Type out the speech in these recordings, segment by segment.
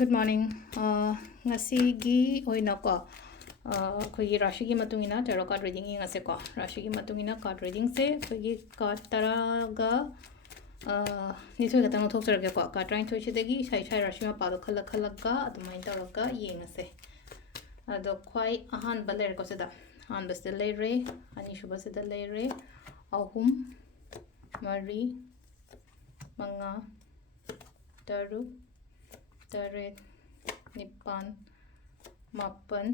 Good morning. Ngasigi oinako ꯑꯩꯈꯣꯏꯒꯤ ꯔꯥꯁꯤꯒꯤ ꯃꯇꯨꯡ ꯏꯟꯅ ꯇꯦꯔꯣ ꯀꯥꯔꯗ ꯔꯤꯗꯤꯡ ꯌꯦꯡꯉꯁꯦꯀꯣ ꯔꯥꯁꯤꯒꯤ ꯃꯇꯨꯡ ꯏꯟꯅ ꯀꯥꯔꯗ ꯔꯤꯗꯤꯡꯁꯦ ꯑꯩꯈꯣꯏꯒꯤ ꯀꯥꯔꯗ ꯇꯔꯥꯒ ꯅꯤꯊꯣꯏ ꯈꯛꯇꯪ ꯂꯧꯊꯣꯛꯆꯔꯒꯦꯀꯣ ꯀꯥꯔꯗ ꯇꯔꯥꯅꯤꯊꯣꯏꯁꯤꯗꯒꯤ ꯏꯁꯥ ꯔꯥꯁꯤ ꯃꯄꯥꯗꯣ ꯈꯜꯂꯒ ꯑꯗꯨꯃꯥꯏꯅ ꯇꯧꯔꯒ ꯌꯦꯡꯉꯁꯦ ꯑꯗꯣ ꯈ꯭ꯋꯥꯏ ꯑꯍꯥꯟꯕ ꯂꯩꯔꯦꯀꯣ ꯁꯤꯗ ꯑꯍꯥꯟꯕꯁꯤꯗ ꯂꯩꯔꯦ ꯑꯅꯤꯁꯨꯕꯁꯤꯗ ꯂꯩꯔꯦ ꯑꯍꯨꯝ ꯃꯔꯤ ꯃꯉꯥ ꯇꯔꯨꯛ ꯇꯔꯦꯠ ꯅꯤꯄꯥꯜ ꯃꯥꯄꯜ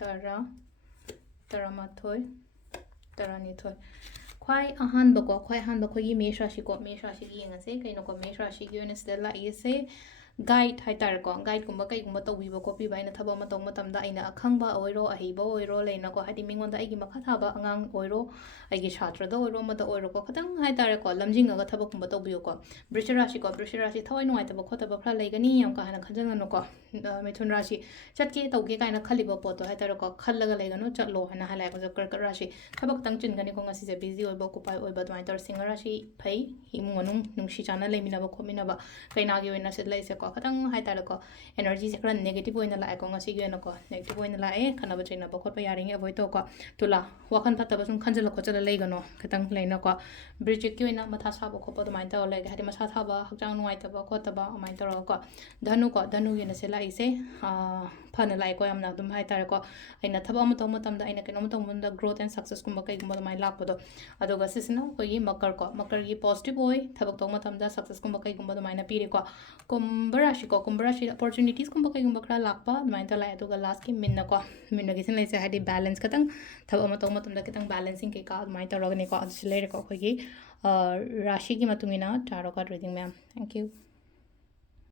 ꯇꯔꯥ ꯇꯔꯥꯃꯥꯊꯣꯏ ꯇꯔꯥꯅꯤꯊꯣꯏ ꯈ꯭ꯋꯥꯏ ꯑꯍꯥꯟꯕ ꯑꯩꯈꯣꯏꯒꯤ ꯃꯦꯁ ꯔꯥꯁꯤꯀꯣ ꯃꯦꯁ ꯔꯥꯁꯤꯒꯤ ꯌꯦꯡꯉꯁꯦ ꯀꯩꯅꯣꯀꯣ ꯃꯦꯁ ꯔꯥꯁꯤꯒꯤ ꯑꯣꯏꯅ ꯁꯤꯗ ꯂꯥꯛꯏꯁꯦ ꯒꯥꯏꯗ ꯍꯥꯏꯇꯥꯔꯦꯀꯣ ꯒꯥꯏꯗꯀꯨꯝꯕ ꯀꯩꯒꯨꯝꯕ ꯇꯧꯕꯤꯕ ꯈꯣꯠꯄꯤꯕ ꯑꯩꯅ ꯊꯕꯛ ꯑꯃ ꯇꯧꯕ ꯃꯇꯝꯗ ꯑꯩꯅ ꯑꯈꯪꯕ ꯑꯣꯏꯔꯣ ꯑꯍꯩꯕ ꯑꯣꯏꯔꯣ ꯂꯩꯅꯀꯣ ꯍꯥꯏꯗꯤ ꯃꯤꯉꯣꯟꯗ ꯑꯩꯒꯤ ꯃꯈꯥ ꯊꯥꯕ ꯑꯉꯥꯡ ꯑꯣꯏꯔꯣ ꯑꯩꯒꯤ ꯁꯥꯇ꯭ꯔꯗ ꯑꯣꯏꯔꯣ ꯑꯃꯗ ꯑꯣꯏꯔꯣꯀꯣ ꯈꯤꯇꯪ ꯍꯥꯏꯇꯥꯔꯦꯀꯣ ꯂꯝꯖꯤꯡꯉꯒ ꯊꯕꯛꯀꯨꯝꯕ ꯇꯧꯕꯤꯌꯨꯀꯣ ꯕ꯭ꯔꯤꯁ ꯔꯥꯁꯤ ꯊꯋꯥꯏ ꯅꯨꯡꯉꯥꯏꯇꯕ ꯈꯣꯠꯇꯕ ꯈꯔ ꯂꯩꯒꯅꯤ ꯌꯥꯝ ꯀꯥ ꯍꯦꯟꯅ ꯈꯟꯖꯟꯒꯅꯨꯀꯣ ꯃꯤꯊꯨꯟ ꯔꯥꯁꯤ ꯆꯠꯀꯦ ꯇꯧꯒꯦ ꯀꯥꯏꯅ ꯈꯜꯂꯤꯕ ꯄꯣꯠꯇꯣ ꯍꯥꯏꯇꯥꯔꯦꯀꯣ ꯈꯜꯂꯒ ꯂꯩꯒꯅꯨ ꯆꯠꯂꯣ ꯍꯥꯏꯅ ꯍꯥꯏꯂꯥꯏꯀꯣ ꯀꯔꯀꯠ ꯔꯥꯁꯤ ꯊꯕꯛ ꯈꯤꯇꯪ ꯆꯤꯟꯒꯅꯤꯀꯣ ꯉꯁꯤꯁꯦ ꯕꯤꯖꯤ ꯑꯣꯏꯕ ꯑꯣꯀꯨꯄꯥꯏ ꯑꯣꯏꯕ ꯑꯗꯨꯃꯥꯏꯅ ꯇꯧꯔ ꯁꯤꯡꯍ ꯔꯥꯁꯤ ꯐꯩ ꯏꯃꯨꯡ ꯃꯅꯨꯡ ꯅꯨꯡꯁꯤ ꯆꯥꯟꯅ ꯂꯩꯃꯤꯟꯅꯕ ꯈꯣꯠꯃꯤꯟꯅꯕ ꯀꯩꯅꯥꯒꯤ ꯑꯣꯏꯅ ꯁꯤꯗ ꯂꯩꯁꯦꯀꯣ ꯈꯤꯇꯪ ꯍꯥꯏꯇꯥꯔꯦꯀꯣ एनर्जी खरा नेगेटिव लाको नेगेटिव लाए खनब चैनब खोप यारें अवॉइड तौको तुला वखन फतब सूम खनजल खोचल लेगनो खतंग लेनको ब्रिजिक की मथा साब खोप अदुमाइन तौर लेगे हादि मसा थाब हक्चांग नुवाइतब खोतब अमाइन तौरको धनु येन से लाइसे फन लाइको यामना अदुम हाइतारेको अइना थब अम तौ मतमदा अइना कैनोम तौमदा ग्रोथ एंड सक्सेस कुंबा कैगुंबा अदुमाइन लाकपदो अदुगा सिसना कोई मकर की पॉजिटिव ओय थबक तौ मतमदा सक्सेस कुंबा कैगुंबा अदुमाइन पीरेको कुंभ राशि अपॉर्चुनिटीज कुंबा कैगुंबा खरा लाकपा अदुमाइन तौ लाइ अदुगा लास्ट की मिन्नको मिन्नगी सिन लेसे हाइदि बैलेंस खतंग थब अम तौ मतमदा खतंग बैलेंसिंग के का अदुमाइन तौरगनेको अदुसि लेरेको अखोइगी राशि की मतुंगिना tarot card reading ma'am thank you